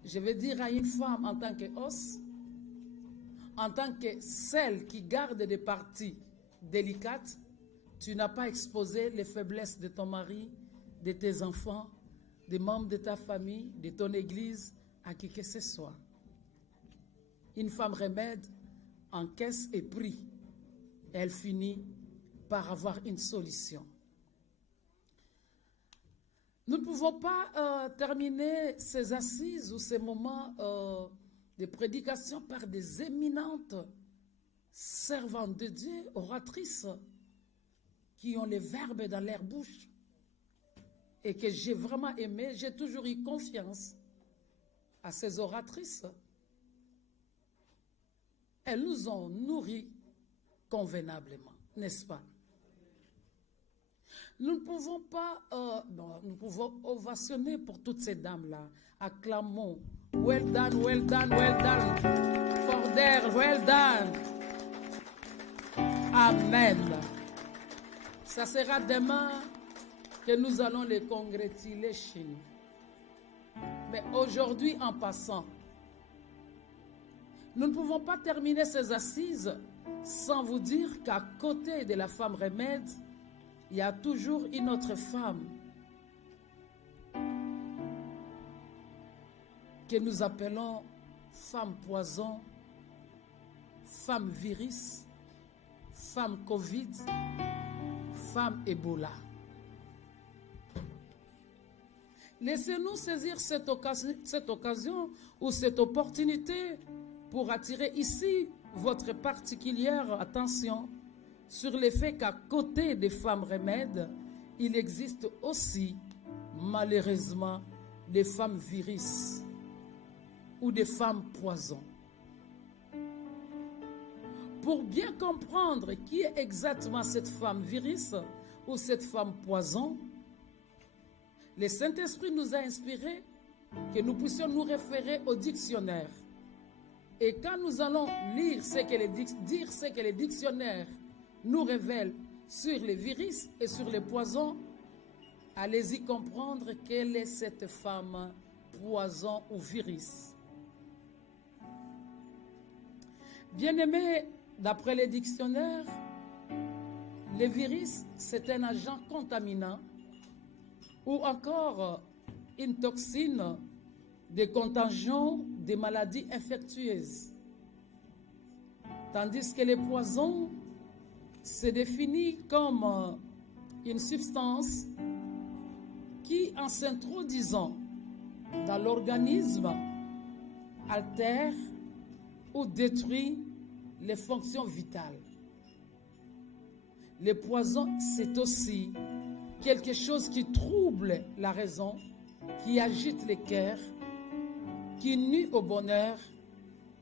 Je vais dire à une femme en tant qu'os, en tant que celle qui garde des parties délicates, tu n'as pas exposé les faiblesses de ton mari, de tes enfants, des membres de ta famille, de ton église, à qui que ce soit. Une femme remède encaisse et prie. Elle finit par avoir une solution. Nous ne pouvons pas terminer ces assises ou ces moments de prédication par des éminentes servantes de Dieu, oratrices, qui ont les verbes dans leur bouche et que j'ai vraiment aimé. J'ai toujours eu confiance à ces oratrices. Elles nous ont nourris convenablement, n'est-ce pas? Nous ne pouvons pas, nous pouvons ovationner pour toutes ces dames-là. Acclamons. Well done, well done, well done. For there, well done. Amen. Ça sera demain que nous allons les congratuler chez nous. Mais aujourd'hui, en passant, nous ne pouvons pas terminer ces assises sans vous dire qu'à côté de la femme remède, il y a toujours une autre femme que nous appelons femme poison, femme virus, femme Covid, femme Ebola. Laissez-nous saisir cette occasion ou cette opportunité pour attirer ici votre particulière attention sur le fait qu'à côté des femmes remèdes, il existe aussi, malheureusement, des femmes virus ou des femmes poison. Pour bien comprendre qui est exactement cette femme virus ou cette femme poison, le Saint-Esprit nous a inspiré que nous puissions nous référer au dictionnaire. Et quand nous allons dire ce que les dictionnaires nous révèlent sur les virus et sur les poisons, allez-y comprendre quelle est cette femme poison ou virus. Bien-aimés, d'après les dictionnaires, le virus, c'est un agent contaminant ou encore une toxine de contagion des maladies infectieuses. Tandis que les poisons se définit comme une substance qui, en s'introduisant dans l'organisme, altère ou détruit les fonctions vitales. Les poisons, c'est aussi quelque chose qui trouble la raison, qui agite les cœurs, qui nuit au bonheur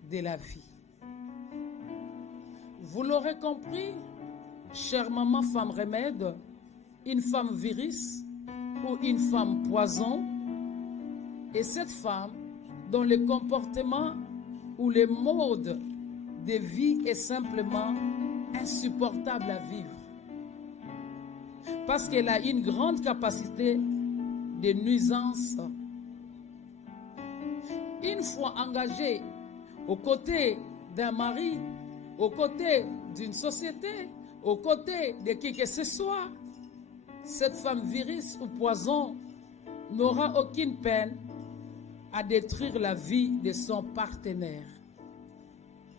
de la vie. Vous l'aurez compris, chère maman femme remède, une femme virus ou une femme poison, et cette femme dont le comportement ou le mode de vie est simplement insupportable à vivre. Parce qu'elle a une grande capacité de nuisance. Une fois engagée aux côtés d'un mari, aux côtés d'une société, aux côtés de qui que ce soit, cette femme virus ou poison n'aura aucune peine à détruire la vie de son partenaire.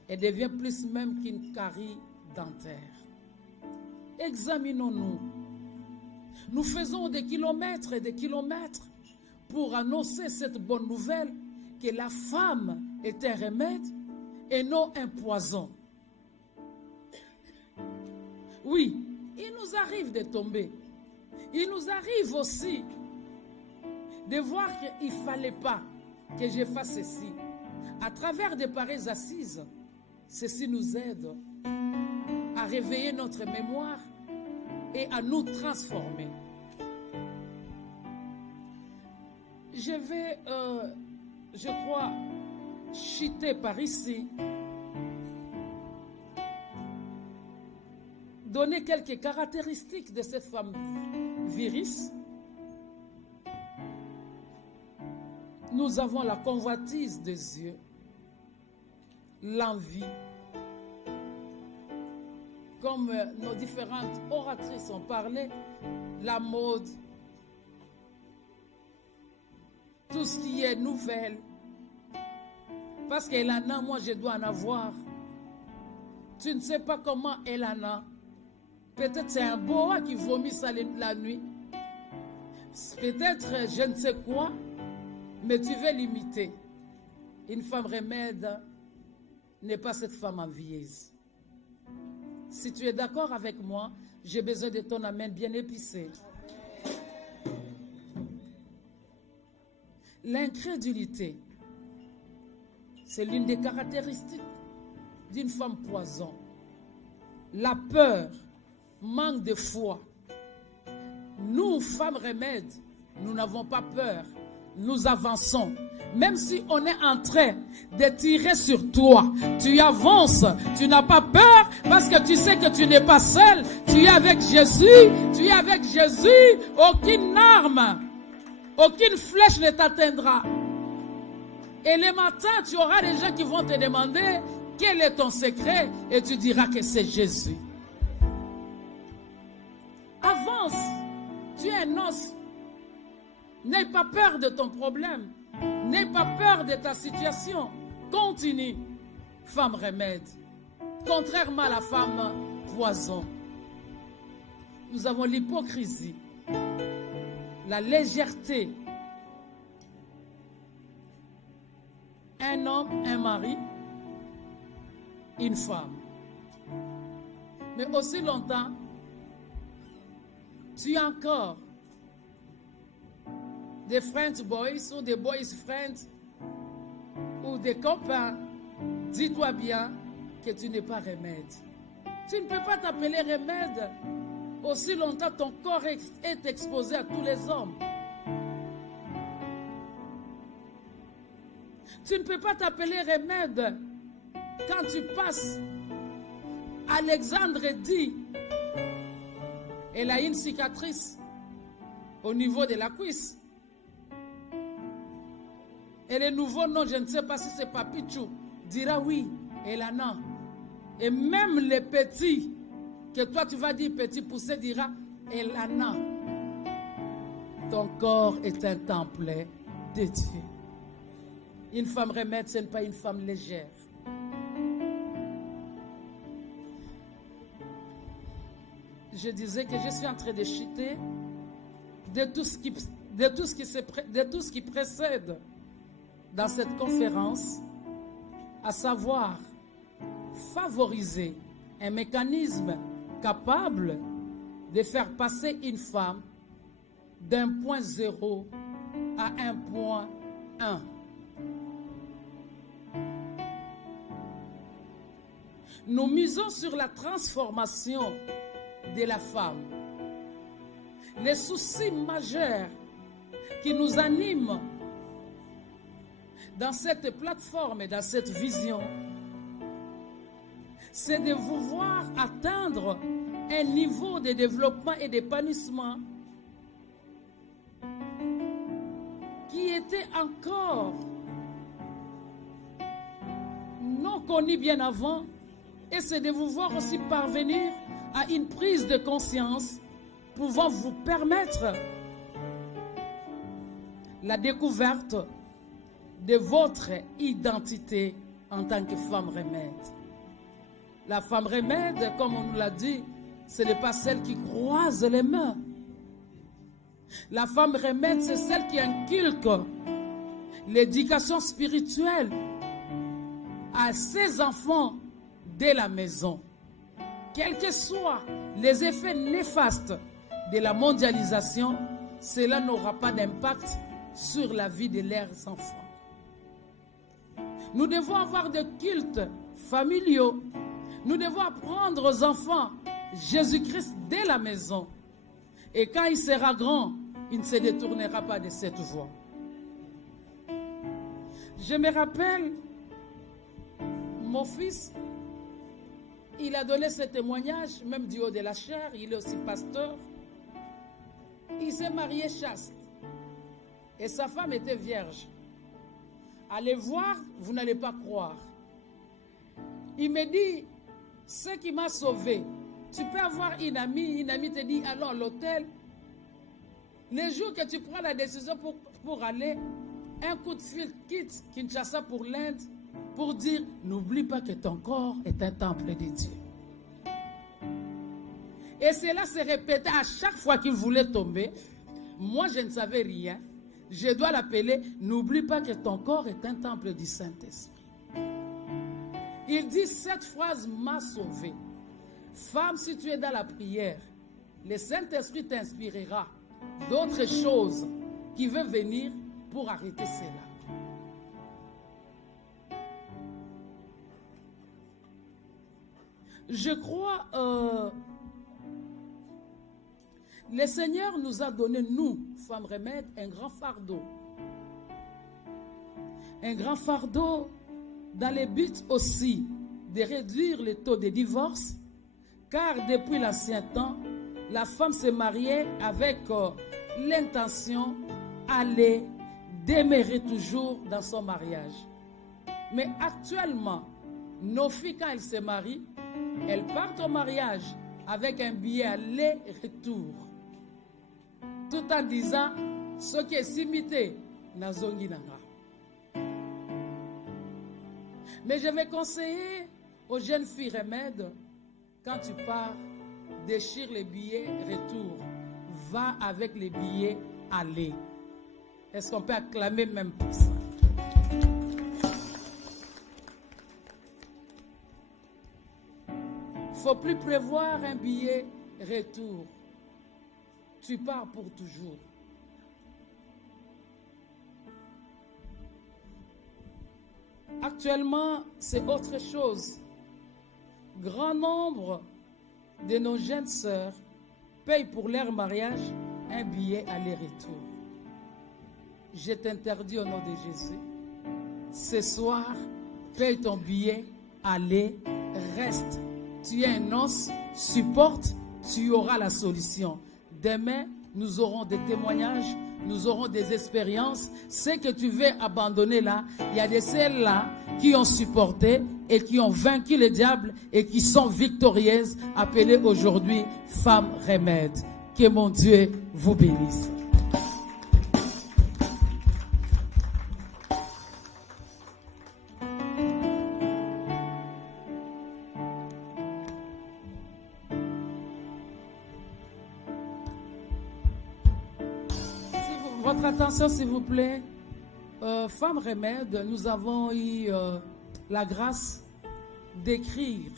Elle devient plus même qu'une carie dentaire. Examinons-nous. Nous faisons des kilomètres et des kilomètres pour annoncer cette bonne nouvelle que la femme est un remède et non un poison. Oui, il nous arrive de tomber. Il nous arrive aussi de voir qu'il ne fallait pas que je fasse ceci. À travers de pareilles assises, ceci nous aide à réveiller notre mémoire et à nous transformer. Je vais, je crois, chuter par ici, donner quelques caractéristiques de cette femme Viris. Nous avons la convoitise des yeux, l'envie, comme nos différentes oratrices ont parlé, la mode, tout ce qui est nouvelle. Parce qu'elle en a, moi je dois en avoir. Tu ne sais pas comment elle en a. Peut-être c'est un boa qui vomit ça la nuit. Peut-être je ne sais quoi, mais tu veux l'imiter. Une femme remède n'est pas cette femme envieuse. Si tu es d'accord avec moi, j'ai besoin de ton amen bien épicé. L'incrédulité, c'est l'une des caractéristiques d'une femme poison. La peur, manque de foi. Nous, femmes remèdes, nous n'avons pas peur. Nous avançons. Même si on est en train de tirer sur toi, tu avances, tu n'as pas peur parce que tu sais que tu n'es pas seul. Tu es avec Jésus, tu es avec Jésus. Aucune arme, aucune flèche ne t'atteindra. Et le matin, tu auras des gens qui vont te demander quel est ton secret et tu diras que c'est Jésus. Avance, tu es un os. N'aie pas peur de ton problème. N'aie pas peur de ta situation. Continue. Femme remède. Contrairement à la femme poison. Nous avons l'hypocrisie. La légèreté. Un homme, un mari, une femme. Mais aussi longtemps, tu as encore des friends boys ou des boys friends ou des copains, dis-toi bien que tu n'es pas remède. Tu ne peux pas t'appeler remède aussi longtemps ton corps est exposé à tous les hommes. Tu ne peux pas t'appeler remède quand tu passes. Alexandre dit, elle a une cicatrice au niveau de la cuisse. Et le nouveau nom, je ne sais pas si c'est Papichou, dira oui, elle en a. Et même les petits, que toi tu vas dire petit poussé, dira, elle en a. Ton corps est un temple de Dieu. Une femme remède, ce n'est pas une femme légère. Je disais que je suis en train de chuter de tout ce qui précède dans cette conférence, à savoir favoriser un mécanisme capable de faire passer une femme d'un point 0 à un point 1. Nous misons sur la transformation de la femme. Les soucis majeurs qui nous animent dans cette plateforme et dans cette vision, c'est de vouloir atteindre un niveau de développement et d'épanouissement qui était encore non connu bien avant, et c'est de vouloir aussi parvenir à une prise de conscience pouvant vous permettre la découverte de votre identité en tant que femme remède. La femme remède, comme on nous l'a dit, ce n'est pas celle qui croise les mains. La femme remède, c'est celle qui inculque l'éducation spirituelle à ses enfants dès la maison. Quels que soient les effets néfastes de la mondialisation, cela n'aura pas d'impact sur la vie de leurs enfants. Nous devons avoir des cultes familiaux, Nous devons apprendre aux enfants Jésus-Christ dès la maison. Et quand il sera grand, il ne se détournera pas de cette voie. Je me rappelle, mon fils, il a donné ce témoignage, même du haut de la chair, il est aussi pasteur. Il s'est marié chaste. Et sa femme était vierge. Allez voir, vous n'allez pas croire. Il me dit, ce qui m'a sauvé, tu peux avoir une amie te dit, allons à l'hôtel. Les jours que tu prends la décision pour aller, un coup de fil quitte Kinshasa pour l'Inde, pour dire, n'oublie pas que ton corps est un temple de Dieu. Et cela se répétait à chaque fois qu'il voulait tomber. Moi, je ne savais rien. Je dois l'appeler, n'oublie pas que ton corps est un temple du Saint-Esprit. Il dit, cette phrase m'a sauvé. Femme, si tu es dans la prière, le Saint-Esprit t'inspirera d'autres choses qui veulent venir pour arrêter cela. Je crois, le Seigneur nous a donné, nous, femmes remèdes, un grand fardeau. Un grand fardeau dans le but aussi de réduire le taux de divorce, car depuis l'ancien temps, la femme se mariait avec l'intention d'aller demeurer toujours dans son mariage. Mais actuellement, nos filles, quand elles se marient, elles partent au mariage avec un billet aller-retour, tout en disant ce qui est simité, nazongi nanga. Mais je vais conseiller aux jeunes filles remèdes, quand tu pars, déchire les billets retour, va avec les billets aller. Est-ce qu'on peut acclamer même pour ça? Il ne faut plus prévoir un billet retour. Tu pars pour toujours. Actuellement, c'est autre chose. Grand nombre de nos jeunes sœurs payent pour leur mariage un billet aller-retour. Je t'interdis au nom de Jésus. Ce soir, paye ton billet, allez, reste. Tu es un os, supporte, tu auras la solution. Demain, nous aurons des témoignages, nous aurons des expériences. Ce que tu veux abandonner là, il y a des celles-là qui ont supporté et qui ont vaincu le diable et qui sont victorieuses, appelées aujourd'hui femmes remèdes. Que mon Dieu vous bénisse. Votre attention, s'il vous plaît. Femmes remèdes, nous avons eu la grâce d'écrire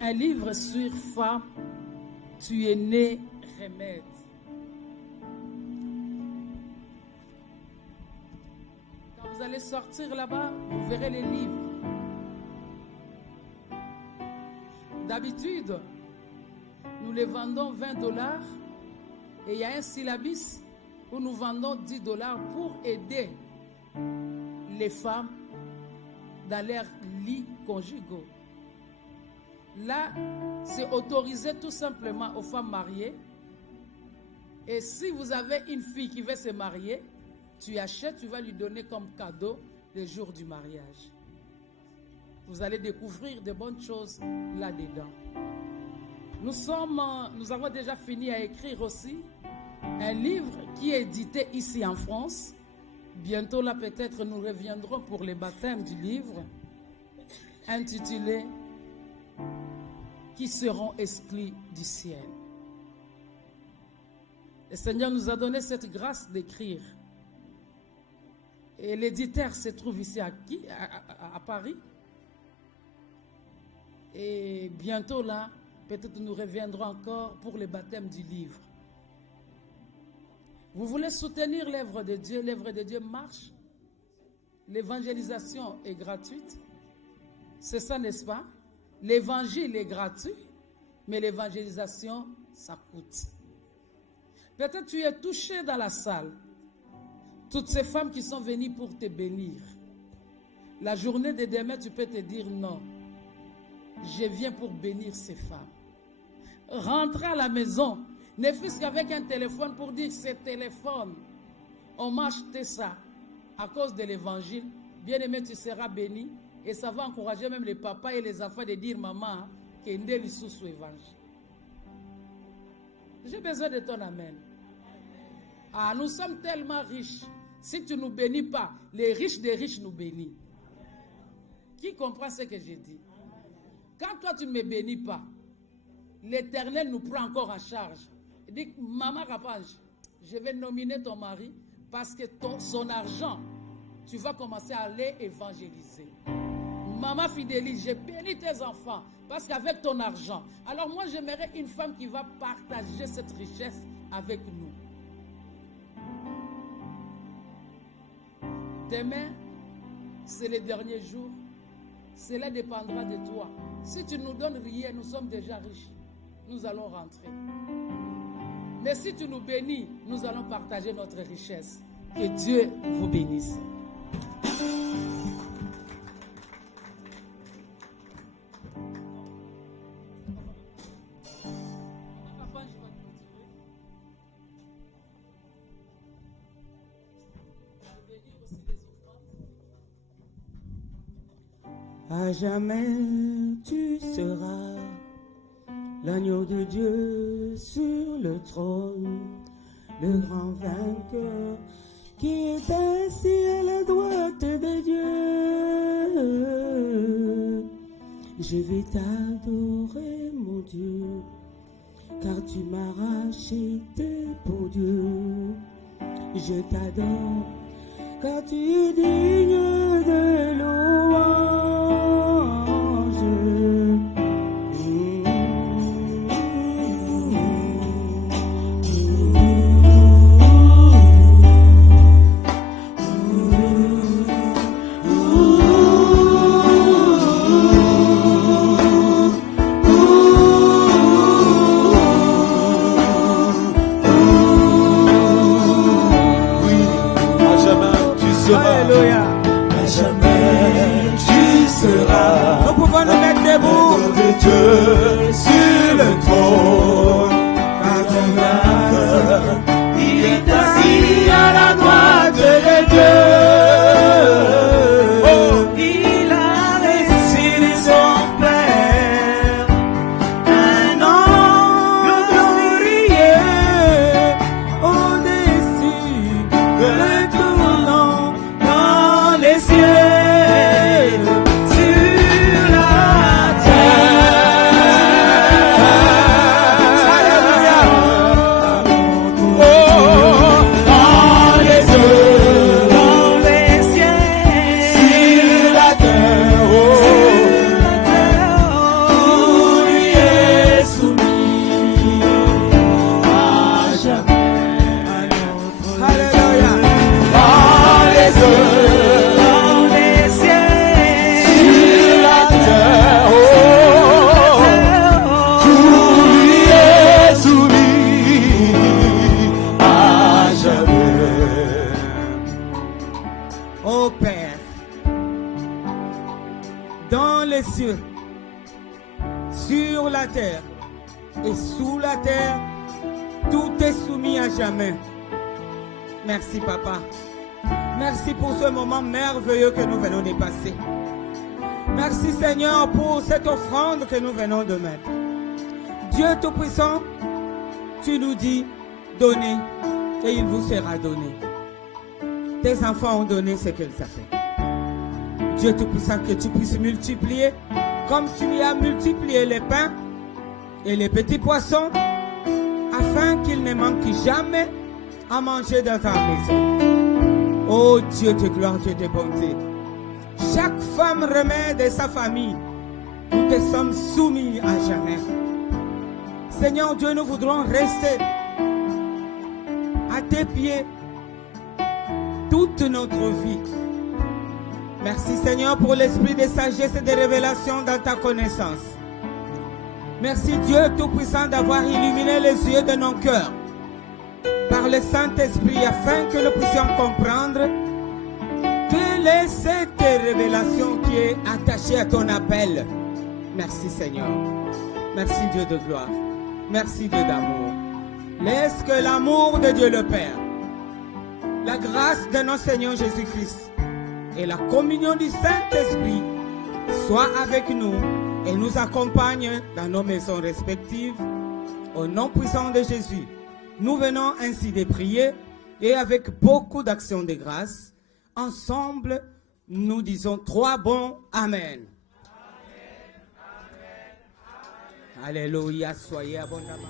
un livre sur femme, tu es né remède. Quand vous allez sortir là-bas, vous verrez les livres. D'habitude, nous les vendons $20 et il y a un syllabus où nous vendons $10 pour aider les femmes dans leurs lits conjugaux. Là, c'est autorisé tout simplement aux femmes mariées. Et si vous avez une fille qui veut se marier, tu achètes, tu vas lui donner comme cadeau le jour du mariage. Vous allez découvrir de bonnes choses là-dedans. Nous avons déjà fini à écrire aussi un livre qui est édité ici en France. Bientôt là, peut-être nous reviendrons pour les baptêmes du livre, intitulé « Qui seront exclus du ciel ». Le Seigneur nous a donné cette grâce d'écrire. Et l'éditeur se trouve ici à Paris. Et bientôt là, peut-être nous reviendrons encore pour les baptêmes du livre. Vous voulez soutenir l'œuvre de Dieu marche. L'évangélisation est gratuite. C'est ça, n'est-ce pas? L'évangile est gratuit, mais l'évangélisation, ça coûte. Peut-être tu es touché dans la salle. Toutes ces femmes qui sont venues pour te bénir. La journée de demain, tu peux te dire non. Je viens pour bénir ces femmes. Rentrer à la maison, ne fût-ce qu'avec un téléphone pour dire ce téléphone, on m'a acheté ça à cause de l'évangile. Bien aimé, tu seras béni. Et ça va encourager même les papas et les enfants de dire maman, qu'il y a une sous évangile. J'ai besoin de ton amen. Ah, nous sommes tellement riches. Si tu ne nous bénis pas, les riches des riches nous bénissent. Qui comprend ce que je dis? Quand toi tu ne me bénis pas, l'Éternel nous prend encore en charge. Il dit, maman Rapange, je vais nominer ton mari parce que son argent, tu vas commencer à aller évangéliser. Maman Fidélie, j'ai béni tes enfants parce qu'avec ton argent. Alors moi j'aimerais une femme qui va partager cette richesse avec nous. Demain, c'est le dernier jour. Cela dépendra de toi. Si tu nous donnes rien, nous sommes déjà riches. Nous allons rentrer. Mais si tu nous bénis, nous allons partager notre richesse. Que Dieu vous bénisse. À jamais tu seras l'agneau de Dieu sur le trône, le grand vainqueur qui est assis à la droite de Dieu. Je vais t'adorer, mon Dieu, car tu m'as racheté pour Dieu. Je t'adore, car tu es digne de louange. Alléluia. À jamais tu seras. Nous pouvons nous mettre debout. De Dieu sur le trône. Car ton vainqueur, il est assis à la droite de Dieu. Oh, il a décidé son Père. Un nom glorieux Au-dessus de tout nom dans les cieux, sur la terre. Alléluia. Oh, dans les cieux, dans les cieux, sur la terre. Oh, tout lui est soumis à jamais. Alléluia. Dans les cieux, sur la terre, oh, tout lui est soumis à jamais. Ô Père, dans les cieux, sur la terre et sous la terre, tout est soumis à jamais. Merci Papa. Merci pour ce moment merveilleux que nous venons de passer. Merci Seigneur pour cette offrande que nous venons de mettre. Dieu Tout-Puissant, tu nous dis, donnez et il vous sera donné. Tes enfants ont donné ce qu'ils ont fait. Dieu Tout-Puissant, que tu puisses multiplier comme tu as multiplié les pains et les petits poissons, afin qu'il ne manque jamais à manger dans ta maison. Oh Dieu, te gloire, Dieu, te bonté. Chaque femme remet de sa famille. Nous te sommes soumis à jamais. Seigneur Dieu, nous voudrons rester à tes pieds toute notre vie. Merci Seigneur pour l'esprit de sagesse et de révélation dans ta connaissance. Merci Dieu Tout-Puissant d'avoir illuminé les yeux de nos cœurs par le Saint-Esprit afin que nous puissions comprendre quelle est cette révélation qui est attachée à ton appel. Merci Seigneur. Merci Dieu de gloire. Merci Dieu d'amour. Laisse que l'amour de Dieu le Père, la grâce de notre Seigneur Jésus-Christ et la communion du Saint-Esprit soient avec nous et nous accompagnent dans nos maisons respectives. Au nom puissant de Jésus, nous venons ainsi de prier et avec beaucoup d'actions de grâce, ensemble, nous disons 3 bons Amen. Alléluia, soyez abondamment.